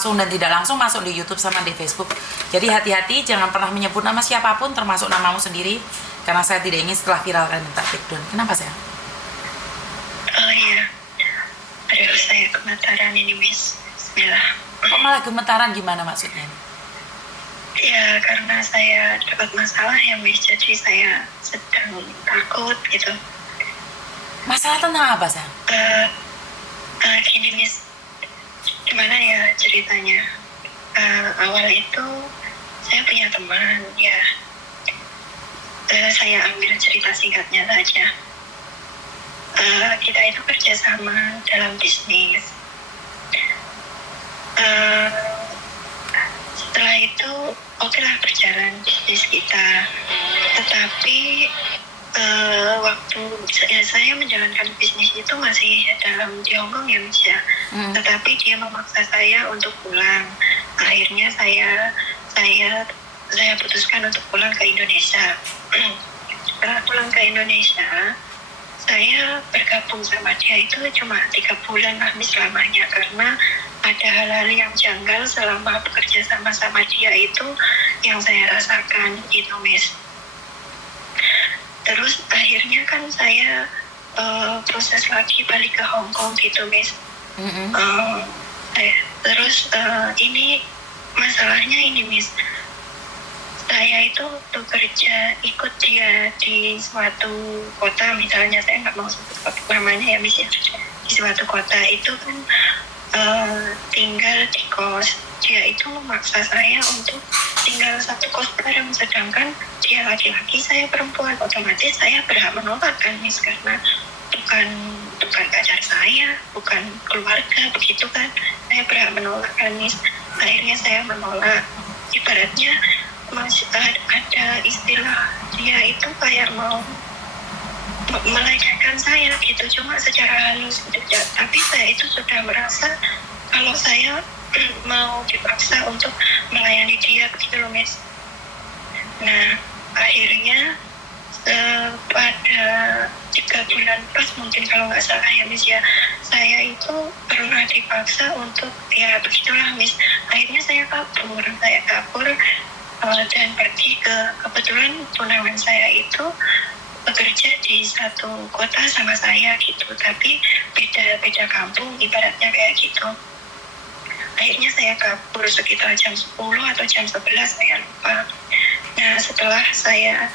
langsung dan tidak langsung masuk di YouTube sama di Facebook. Jadi hati-hati, jangan pernah menyebut nama siapapun termasuk namamu sendiri, karena saya tidak ingin setelah viral kalian minta take down. Kenapa sayang? Oh iya, aduh saya gemetaran ini Miss. Bismillah. Kok malah gemetaran, gimana maksudnya? Ya karena saya dapat masalah ya Miss, jadi saya sedang takut gitu. Masalah tentang apa sayang? Gini Miss, gimana ya ceritanya? Awal itu saya punya teman ya. Saya ambil cerita singkatnya saja. Kita itu kerjasama dalam bisnis. Setelah itu okelah berjalan bisnis kita. Tetapi waktu saya menjalankan bisnis itu masih dalam di Hongkong ya Miss ya. Tetapi dia memaksa saya untuk pulang. Akhirnya saya putuskan untuk pulang ke Indonesia. Setelah pulang ke Indonesia, saya bergabung sama dia itu cuma 3 bulan lah Miss lamanya, karena ada hal-hal yang janggal selama bekerja sama dia itu yang saya rasakan gitu Miss. Terus akhirnya kan saya proses lagi balik ke Hong Kong gitu Miss. Terus ini masalahnya ini Miss, saya itu bekerja ikut dia di suatu kota, misalnya saya nggak mau sebut namanya ya Miss ya, di suatu kota itu kan tinggal di kos. Dia itu memaksa saya untuk tinggal satu kos bareng, sedangkan dia laki-laki, saya perempuan. Otomatis saya berhak menolak kan Miss, karena bukan pacar saya, bukan keluarga begitu kan, saya berhak menolak kan Miss. Akhirnya saya menolak. Ibaratnya masih ada istilah dia itu kayak mau melecehkan saya gitu, cuma secara halus gitu ya. Tapi saya itu sudah merasa kalau saya mau dipaksa untuk melayani dia begitu loh Miss. Nah akhirnya pada 3 bulan pas mungkin kalau nggak salah ya Miss ya, saya itu pernah dipaksa untuk ya begitulah Miss. Akhirnya saya kabur dan pergi kebetulan tunangan saya itu bekerja di satu kota sama saya gitu, tapi beda kampung ibaratnya kayak gitu. Akhirnya saya kabur sekitar jam 10 atau jam 11 saya lupa. Nah setelah saya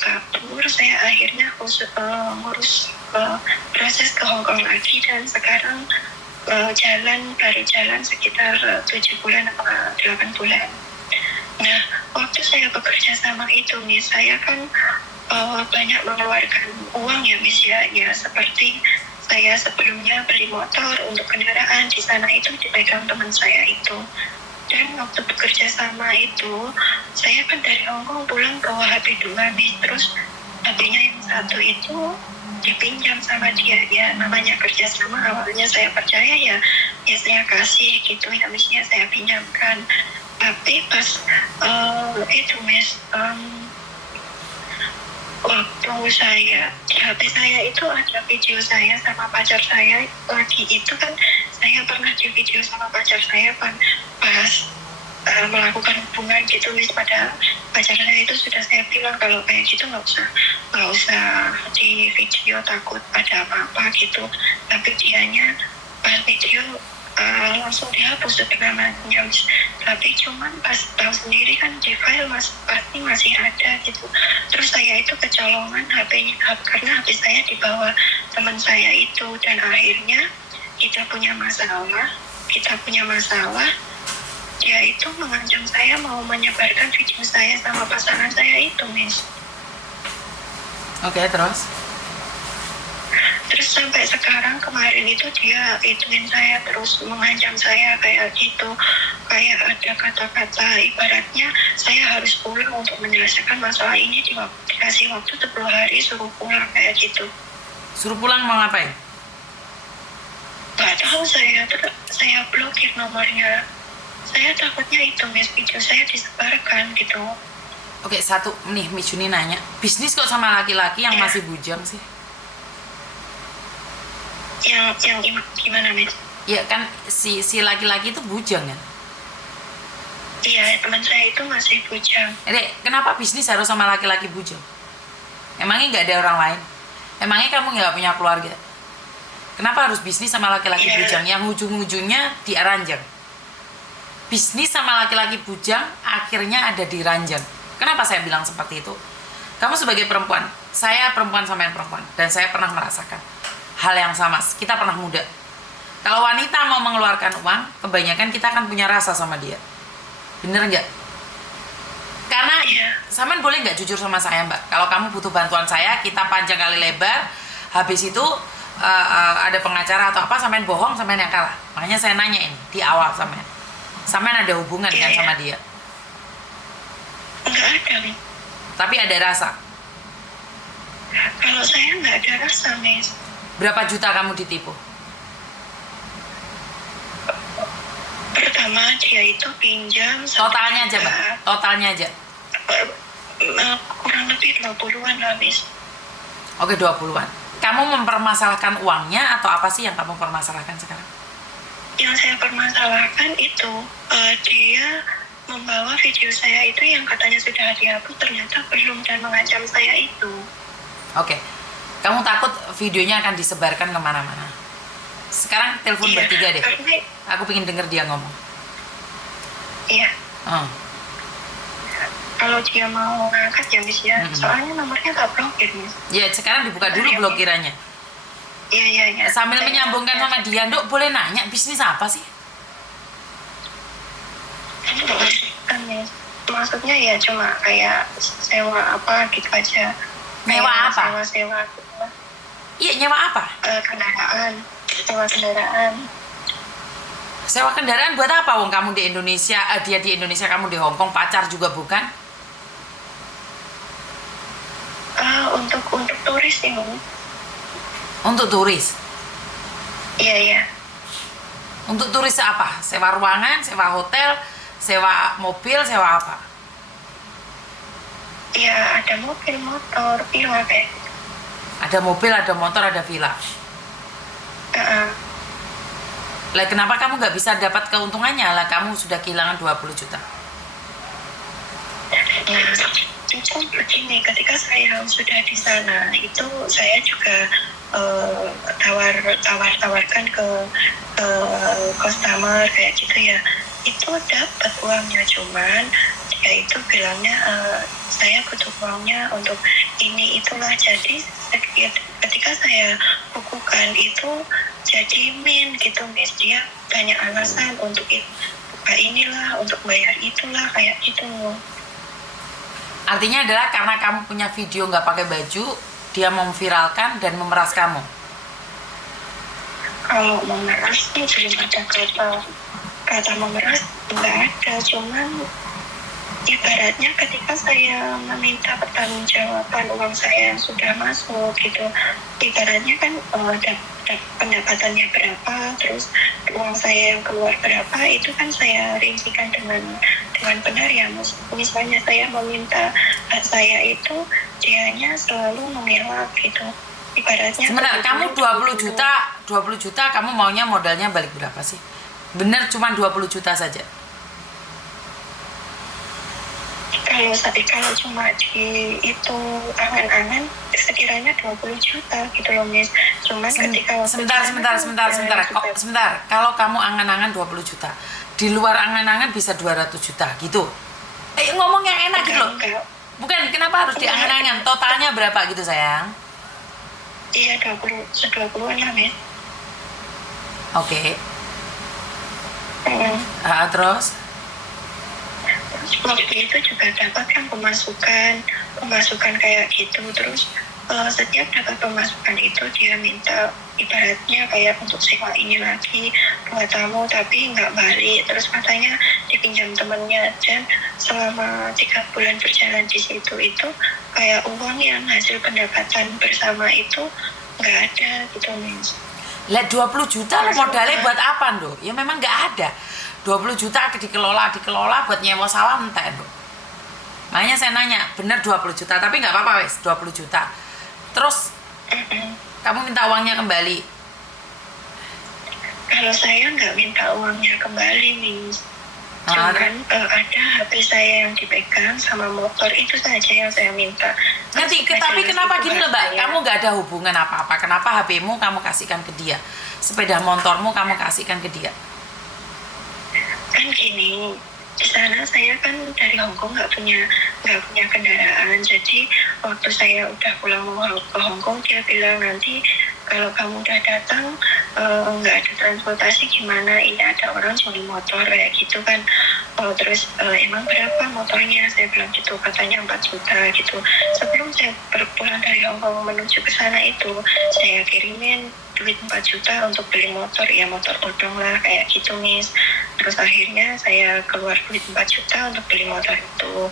kabur, saya akhirnya ngurus proses ke Hong Kong lagi, dan sekarang baru jalan sekitar 7 bulan atau 8 bulan. Nah, waktu saya bekerja sama itu Miss, saya kan banyak mengeluarkan uang ya Miss ya, seperti saya sebelumnya beli motor untuk kendaraan, di sana itu dipegang teman saya itu. Dan waktu bekerja sama itu, saya kan dari Hongkong pulang bawa HP 2 Miss, terus HP-nya yang satu itu dipinjam sama dia. Ya namanya kerja sama, awalnya saya percaya ya saya kasih gitu ya Miss, saya pinjamkan. Tapi pas itu Miss, waktu saya di HP saya itu ada video saya sama pacar saya lagi. Itu kan saya pernah di video sama pacar saya pas melakukan hubungan gitu Miss. Pada pacar saya itu sudah saya bilang kalau kayak gitu nggak usah di video, takut ada apa-apa gitu. Tapi dianya pas video langsung dihapus namanya Miss. Tapi cuman pas tahu sendiri kan di file pasti masih ada gitu. Terus saya itu kecolongan HP-nya karena HP saya dibawa teman saya itu, dan akhirnya kita punya masalah. Dia itu mengancam saya mau menyebarkan video saya sama pasangan saya itu Miss. Oke, terus sampai sekarang, kemarin itu dia ituin saya, terus mengancam saya kayak gitu, kayak ada kata-kata ibaratnya saya harus pulang untuk menyelesaikan masalah ini, dikasih waktu 10 hari suruh pulang kayak gitu. suruh pulang mau ngapain? Gak tahu, saya blokir nomornya. Saya takutnya itu Miss, video saya disebarkan gitu. Oke, satu nih Miss Juni nanya, bisnis kok sama laki-laki yang masih bujang sih? Yang gimana Miss? Ya kan si laki-laki itu bujang kan? Iya, teman saya itu masih bujang. Dek, kenapa bisnis harus sama laki-laki bujang? Emangnya nggak ada orang lain? Emangnya kamu nggak punya keluarga? Kenapa harus bisnis sama laki-laki bujang yang ujung-ujungnya di ranjang? Bisnis sama laki-laki bujang akhirnya ada di ranjang. Kenapa saya bilang seperti itu? Kamu sebagai perempuan, saya perempuan sama yang perempuan, dan saya pernah merasakan hal yang sama. Kita pernah muda. Kalau wanita mau mengeluarkan uang, kebanyakan kita akan punya rasa sama dia. Bener nggak? Karena Saman boleh nggak jujur sama saya, Mbak? Kalau kamu butuh bantuan saya, kita panjang kali lebar. Habis itu ada pengacara atau apa, Saman bohong, Saman yang kalah. Makanya saya nanya ini di awal, Saman ada hubungan kan sama dia? Nggak ada, Miss. Tapi ada rasa. Kalau saya nggak ada rasa, Miss. Berapa juta kamu ditipu? Pertama dia itu pinjam Totalnya aja, Mbak. Totalnya aja. Kurang lebih 20-an lah, Miss. Oke, 20-an. Kamu mempermasalahkan uangnya atau apa sih yang kamu permasalahkan sekarang? Yang saya permasalahkan itu dia membawa video saya itu yang katanya sudah dihapus, ternyata belum, dan mengancam saya itu. Oke. Kamu takut videonya akan disebarkan kemana-mana. Sekarang telepon bertiga deh. Karena, aku pengen denger dia ngomong. Iya. Kalau dia mau ngangkat ya, Miss ya. Soalnya nomornya nggak blokir, Miss. Ya, sekarang dibuka dulu blokirannya. Iya. Sambil menyambungkan sama dia, Dok, boleh nanya bisnis apa sih? Kan, Miss. Maksudnya ya cuma kayak sewa apa gitu aja. Nyewa apa? Sewa gitu. Iya, nyewa apa? Kendaraan. Sewa kendaraan. Sewa kendaraan buat apa? Wong kamu di Indonesia, dia di Indonesia, kamu di Hong Kong, pacar juga bukan? Untuk turis ya, Bu. Untuk turis? Iya. Untuk turis apa? Sewa ruangan, sewa hotel, sewa mobil, sewa apa? Ya, ada mobil, motor, villa kayak gitu. Ada mobil, ada motor, ada villa. Lah kenapa kamu nggak bisa dapat keuntungannya? Lah kamu sudah kehilangan 20 juta. Ya, itu begini, ketika saya sudah di sana, itu saya juga tawarkan ke customer kayak gitu ya. Itu dapat uangnya, cuman dia itu bilangnya saya butuh uangnya untuk ini itulah. Jadi ketika saya bukukan itu jadi min gitu, Miss. Dia banyak alasan untuk buka inilah, untuk bayar itulah, kayak gitu. Artinya adalah karena kamu punya video nggak pakai baju, dia memviralkan dan memeras kamu. Kalau memeras sih belum ada kata memeras, nggak ada. Cuman ibaratnya ketika saya meminta pertanggungjawaban uang saya yang sudah masuk gitu, ibaratnya kan pendapatannya berapa, terus uang saya yang keluar berapa, itu kan saya rincikan dengan benar ya, Mas. Misalnya saya meminta hak saya itu, dianya selalu mengelak gitu. Ibaratnya sebentar, kamu 20 juta kamu maunya modalnya balik berapa sih? Bener cuma 20 juta saja? Kalau cuma di itu angan-angan sekiranya 20 juta gitu loh, Miss. Cuman ketika sebentar. Kalau kamu angan-angan 20 juta, di luar angan-angan bisa 200 juta gitu. Ngomong yang enak gitu loh. Bukan, kenapa harus di angan-angan? Totalnya berapa gitu, sayang? Iya, 20-an lah, Miss. Oke. Terus? Waktu itu juga dapat kan pemasukan kayak gitu. Terus setiap dapat pemasukan itu dia minta ibaratnya kayak untuk sewa ini lagi buat tamu, tapi nggak balik. Terus katanya dipinjam temennya, dan selama 3 bulan berjalan di situ itu kayak uang yang hasil pendapatan bersama itu nggak ada gitu, Miss. Lah 20 juta lo modalnya buat apa, Ndo? Ya memang nggak ada. 20 juta dikelola buat nyewa sawah entek, Ndo. Makanya saya nanya, bener 20 juta, tapi nggak apa-apa wes, 20 juta. Terus kamu minta uangnya kembali. Kalau saya nggak minta uangnya kembali nih, Ah, cuman ada HP saya yang dipegang sama motor itu saja yang saya minta. ngerti, Sudah tapi jelas kenapa itu gini loh hak Mbak, saya. kamu nggak ada hubungan apa-apa, kenapa HP-mu kamu kasihkan ke dia, sepeda motormu kamu kasihkan ke dia? Kan gini, di sana saya kan dari Hongkong nggak punya kendaraan, jadi waktu saya udah pulang ke Hongkong dia bilang nanti kalau kamu udah datang nggak ada transportasi gimana, ini ada orang curi motor kayak gitu kan. Terus emang berapa motornya, saya bilang gitu, katanya 4 juta gitu. Sebelum saya pulang dari Hongkong menuju ke sana itu saya kirimin duit 4 juta untuk beli motor, ya motor odong lah kayak gitu Miss. Terus akhirnya saya keluar duit 4 juta untuk beli motor itu.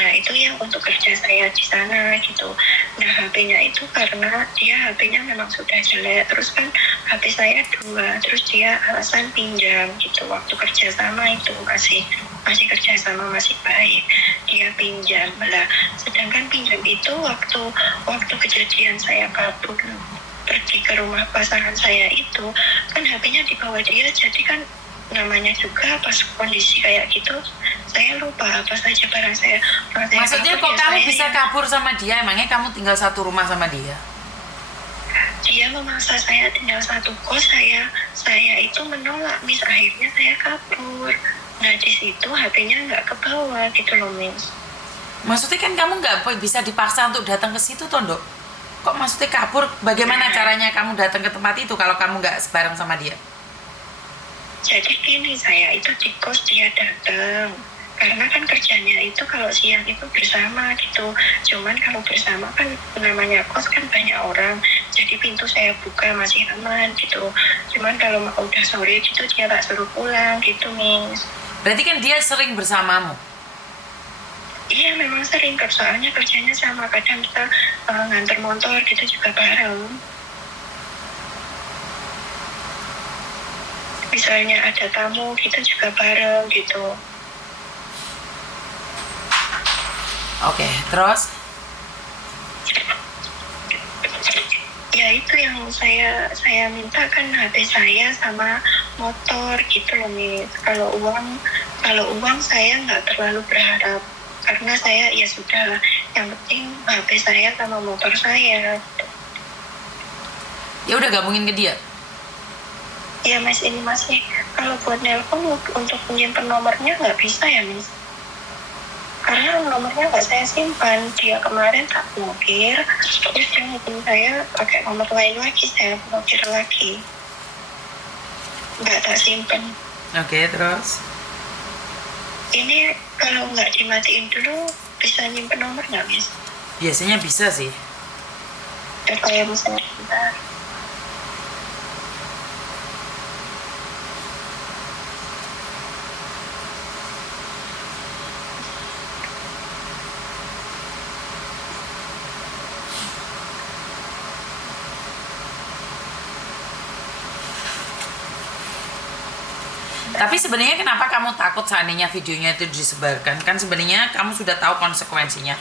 Nah itu yang untuk kerja saya di sana gitu. Nah HP-nya itu karena dia HP-nya memang sudah jelek, terus kan HP saya 2, terus dia alasan pinjam gitu. Waktu kerja sama itu masih kerja sama masih baik, dia pinjam lah. Sedangkan pinjam itu waktu kejadian saya kabur pergi ke rumah pasangan saya itu kan HP-nya dibawa dia, jadi kan namanya juga pas kondisi kayak gitu saya lupa apa saja barang saya. Maksudnya kok kamu bisa kabur sama dia, emangnya kamu tinggal satu rumah sama dia? Dia memaksa saya tinggal satu kos, saya itu menolak Miss, akhirnya saya kabur. Nah di situ HP-nya nggak ke bawah gitu loh Miss. Maksudnya kan kamu nggak bisa dipaksa untuk datang ke situ Tondo, kok maksudnya kabur, bagaimana caranya kamu datang ke tempat itu kalau kamu nggak sebareng sama dia? Jadi gini, saya itu di kos dia datang. Karena kan kerjanya itu kalau siang itu bersama gitu. Cuman kalau bersama kan namanya kos kan banyak orang. Jadi pintu saya buka masih aman gitu. Cuman kalau udah sore gitu dia tak suruh pulang gitu Miss. Berarti kan dia sering bersamamu? Iya memang sering, soalnya kerjanya sama. Kadang kita nganter motor gitu juga bareng. Misalnya ada tamu kita juga bareng gitu. Oke, terus? Ya itu yang saya minta kan HP saya sama motor gitu loh Miss. Kalau uang saya nggak terlalu berharap karena saya ya sudah, yang penting HP saya sama motor saya. Ya udah gabungin ke dia. Ya Mas, ini masih kalau buat nelpon untuk menyimpan nomornya nggak bisa ya Miss, karena nomornya nggak saya simpan. Dia kemarin tak blokir, terus dia hubungi saya pakai nomor lain lagi, saya blokir lagi, nggak tak simpan. Oke, terus? Ini kalau nggak dimatiin dulu bisa nyimpen nomor nggak Miss? Biasanya bisa sih. Kayak misalnya sebentar. Tapi sebenarnya kenapa kamu takut seandainya videonya itu disebarkan? Kan sebenarnya kamu sudah tahu konsekuensinya,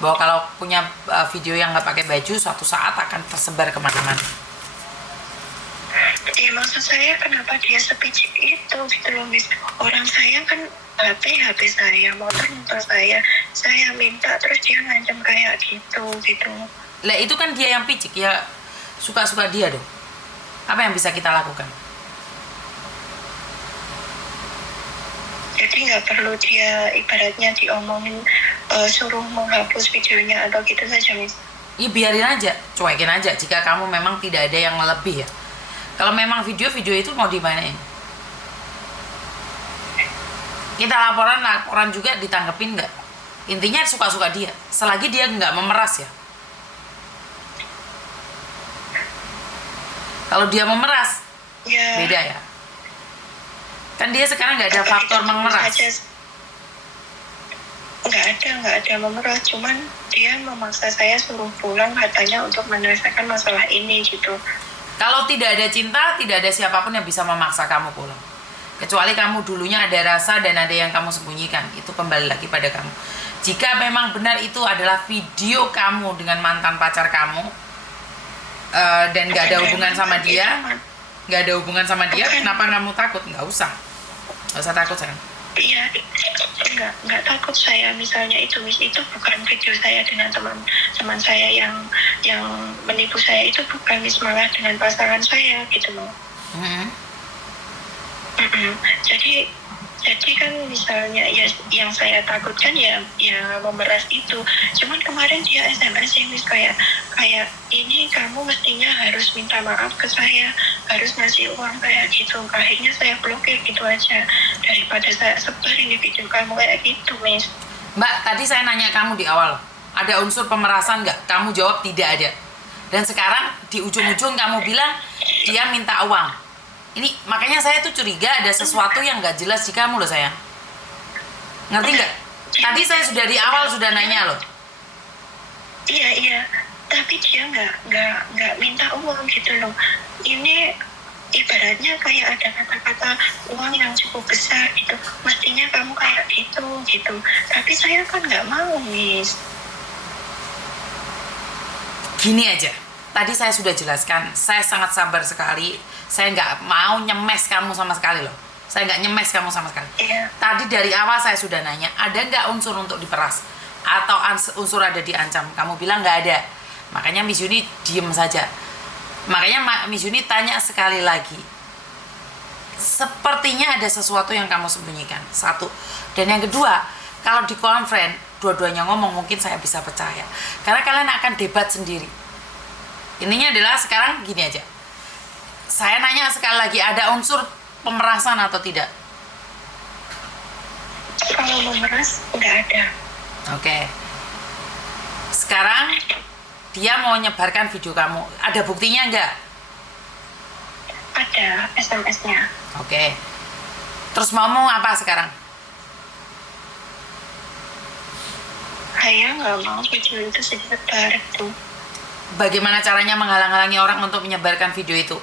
bahwa kalau punya video yang nggak pakai baju suatu saat akan tersebar kemana-mana. Ya maksud saya kenapa dia sepicik itu gitu loh Miss. Orang saya kan HP saya, motor saya minta terus dia ngancam kayak gitu. Lah itu kan dia yang picik, ya suka-suka dia dong. Apa yang bisa kita lakukan? Jadi nggak perlu dia ibaratnya diomongin suruh menghapus videonya atau gitu saja Miss. Ya biarin aja, cuekin aja jika kamu memang tidak ada yang lebih ya. Kalau memang video itu mau dimanain? Kita laporan juga ditanggepin nggak? Intinya suka-suka dia, selagi dia nggak memeras ya. Kalau dia memeras, Ya. beda ya. Kan dia sekarang nggak ada faktor memeras. Nggak ada memeras, cuman dia memaksa saya suruh pulang katanya untuk menyelesaikan masalah ini gitu. Kalau tidak ada cinta, tidak ada siapapun yang bisa memaksa kamu pulang. Kecuali kamu dulunya ada rasa dan ada yang kamu sembunyikan. Itu kembali lagi pada kamu. Jika memang benar itu adalah video kamu dengan mantan pacar kamu, dan gak ada hubungan sama dia, nggak ada hubungan sama dia, kenapa kamu takut? Nggak usah takut sayang. Iya, enggak takut saya. Misalnya itu bukan video saya dengan teman saya yang menipu saya, itu bukan malah dengan pasangan saya gitu loh. Jadi kan misalnya ya yang saya takutkan ya memeras itu. Cuman kemarin dia SMS yang kayak ini kamu mestinya harus minta maaf ke saya, harus ngasih uang kayak gitu. Akhirnya saya blokir gitu aja daripada saya sebar ini video kamu kayak gitu, Miss. Mbak, tadi saya nanya kamu di awal, ada unsur pemerasan nggak? Kamu jawab tidak ada. Dan sekarang di ujung-ujung kamu bilang dia minta uang. Ini makanya saya tuh curiga ada sesuatu yang nggak jelas di kamu loh sayang. Ngerti nggak? Tadi saya sudah di awal sudah nanya loh. Iya. Tapi dia nggak minta uang gitu loh. Ini ibaratnya kayak ada kata-kata uang yang cukup besar gitu. Mestinya kamu kayak gitu. Tapi saya kan nggak mau, Miss. Gini aja. Tadi saya sudah jelaskan, saya sangat sabar sekali. Saya nggak mau nyemes kamu sama sekali loh. Saya nggak nyemes kamu sama sekali. Iya. Tadi dari awal saya sudah nanya, ada nggak unsur untuk diperas? Atau unsur ada diancam? Kamu bilang nggak ada. Makanya Miss Yuni diem saja. Makanya Miss Yuni tanya sekali lagi. Sepertinya ada sesuatu yang kamu sembunyikan. Satu. Dan yang kedua, kalau di konferen, dua-duanya ngomong mungkin saya bisa percaya. Karena kalian akan debat sendiri. Intinya adalah sekarang gini aja. Saya nanya sekali lagi, ada unsur pemerasan atau tidak? Kalau memeras, nggak ada. Oke. Sekarang dia mau nyebarkan video kamu. Ada buktinya nggak? Ada SMS-nya. Oke. Terus mau apa sekarang? Saya nggak mau video itu sebar itu. Bagaimana caranya menghalang-halangi orang untuk menyebarkan video itu?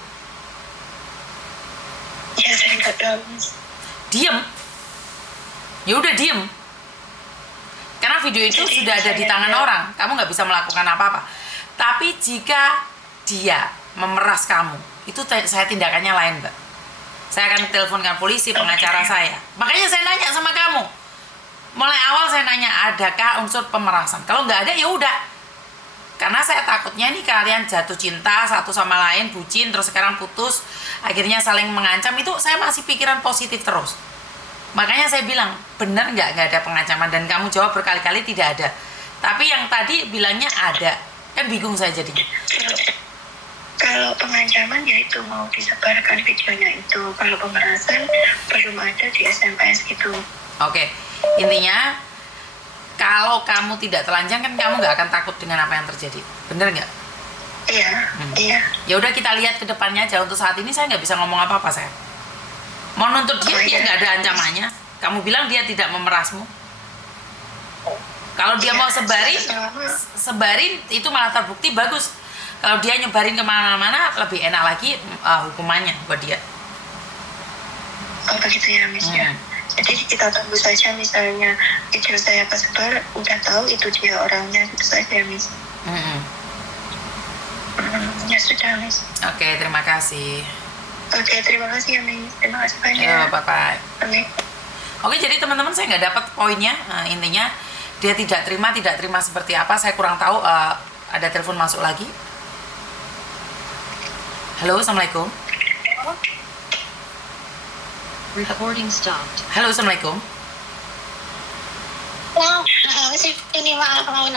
Ya saya nggak tahu, Miss. Diem. Ya udah diem. Karena video itu Jadi, sudah ada di tangan orang, kamu nggak bisa melakukan apa-apa. Tapi jika dia memeras kamu, itu saya tindakannya lain, Mbak. Saya akan teleponkan polisi, pengacara saya. Makanya saya nanya sama kamu. Mulai awal saya nanya, adakah unsur pemerasan? Kalau nggak ada, ya udah. Karena saya takutnya nih kalian jatuh cinta satu sama lain, bucin, terus sekarang putus, akhirnya saling mengancam. Itu saya masih pikiran positif terus. Makanya saya bilang, benar nggak ada pengancaman? Dan kamu jawab berkali-kali tidak ada. Tapi yang tadi bilangnya ada. Kan bingung saya jadinya. Kalau pengancaman ya itu mau disebarkan videonya itu. Kalau pemerasan belum ada di SMS itu. Oke, intinya kalau kamu tidak telanjang kan kamu nggak akan takut dengan apa yang terjadi, bener nggak? Iya, iya. Ya udah kita lihat ke depannya aja. Untuk saat ini saya nggak bisa ngomong apa-apa saya. Mau nuntut dia, dia nggak ada ancamannya. Kamu bilang dia tidak memerasmu. Kalau dia mau sebarin itu malah terbukti bagus. Kalau dia nyebarin kemana-mana lebih enak lagi hukumannya buat dia. Oh begitu ya, Miss ya. Jadi kita tunggu saja, misalnya video saya kesebar, udah tahu itu dia orangnya, gitu saja, Miss. Ya sudah, Miss. Oke, terima kasih. Oke, terima kasih ya, Miss. Terima kasih banyak. Ya, bye-bye. Oke, jadi teman-teman saya nggak dapat poinnya. Intinya dia tidak terima seperti apa. Saya kurang tahu. Ada telepon masuk lagi. Halo, assalamualaikum. Recording stopped. Halo, assalamualaikum. Wow, ini maaf mau nanya.